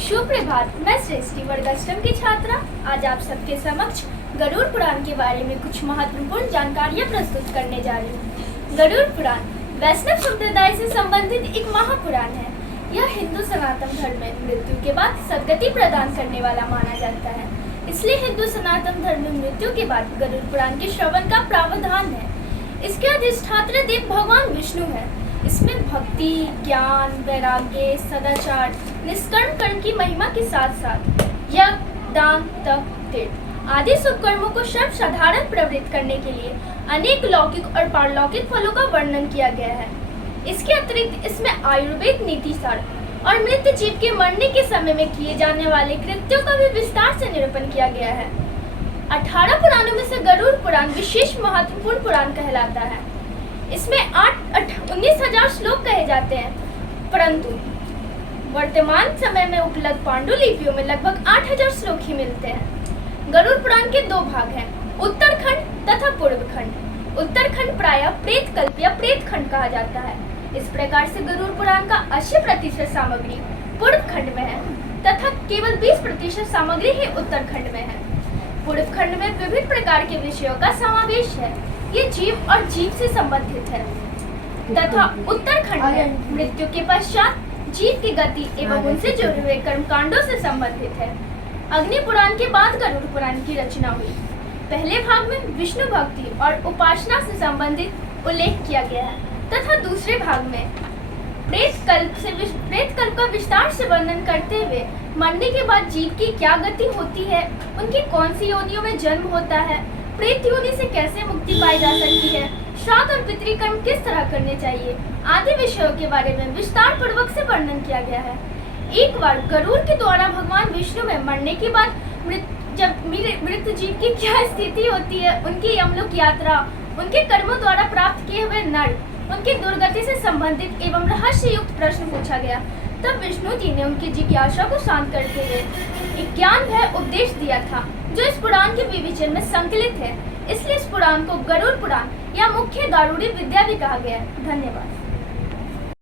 सुप्रभात। मैं श्रेष्ठी वर्ग अष्टम की छात्रा आज आप सबके समक्ष गरुड़ पुराण के बारे में कुछ महत्वपूर्ण जानकारियां प्रस्तुत करने जा रही हूँ। गरुड़ पुराण वैष्णव संप्रदाय से संबंधित एक महापुराण है। यह हिंदू सनातन धर्म में मृत्यु के बाद सद्गति प्रदान करने वाला माना जाता है। इसलिए हिंदू सनातन धर्म में मृत्यु के बाद गरुड़ पुराण के श्रवण का प्रावधान है। इसके अधिष्ठात्र देव भगवान विष्णु है। इसमें भक्ति, ज्ञान, वैराग्य, सदाचार, निष्कर्म कर्म की महिमा के साथ साथ यज्ञ, दान, तप, तीर्थ आदि शुभ कर्मों को सर्वसाधारण प्रवृत्त करने के लिए अनेक लौकिक और पारलौकिक फलों का वर्णन किया गया है। इसके अतिरिक्त इसमें आयुर्वेद नीति सार और मृत जीव के मरने के समय में किए जाने वाले कृत्यों का भी विस्तार से निरूपण किया गया है। 18 पुराणों में से गरुड़ पुराण विशेष महत्वपूर्ण पुराण कहलाता है। इसमें 19,000 श्लोक कहे जाते हैं, परंतु वर्तमान समय में उपलब्ध पांडुलिपियों में लगभग 8,000 श्लोक ही मिलते हैं। गरुड़ पुराण के दो भाग हैं, उत्तरखंड तथा पूर्वखंड। उत्तरखंड प्रायः प्रेतकल्प या प्रेतखंड कहा जाता है। इस प्रकार से गरुड़ पुराण का 80% सामग्री पूर्वखंड में है तथा केवल 20% सामग्री ही उत्तरखंड में है। पूर्वखंड में विभिन्न प्रकार के विषयों का समावेश है। ये जीव और जीव से संबंधित है तथा उत्तरखंड में मृत्यु के पश्चात जीव की गति एवं उनसे जुड़े हुए कर्मकांडों से संबंधित है। अग्नि पुराण के बाद गरुड़ पुराण की रचना हुई। पहले भाग में विष्णु भक्ति और उपासना से संबंधित उल्लेख किया गया है तथा दूसरे भाग में प्रेतकल्प का विस्तार से वर्णन करते हुए मरने के बाद जीव की क्या गति होती है, उनकी कौन सी योनियों में जन्म होता है, प्रेत योनि से कैसे मुक्ति पाई जा सकती है, श्राद्ध और पितृकर्म किस तरह करने चाहिए आदि विषयों के बारे में विस्तार पूर्वक से वर्णन किया गया है। एक बार गरुड़ के द्वारा भगवान विष्णु में मरने के बाद मृत जीव की क्या स्थिति होती है, उनकी यमलोक यात्रा, उनके कर्मों द्वारा प्राप्त किए हुए नर्क, उनकी दुर्गति से संबंधित एवं रहस्य युक्त प्रश्न पूछा गया। तब विष्णु जी ने उनकी जिज्ञासा को शांत करते हुए एक ज्ञान भय उपदेश दिया था, जो इस पुराण के विवेचन में संकलित है। इसलिए इस पुराण को गरुड़ पुराण या मुख्य गारुड़ी विद्या भी कहा गया है। धन्यवाद।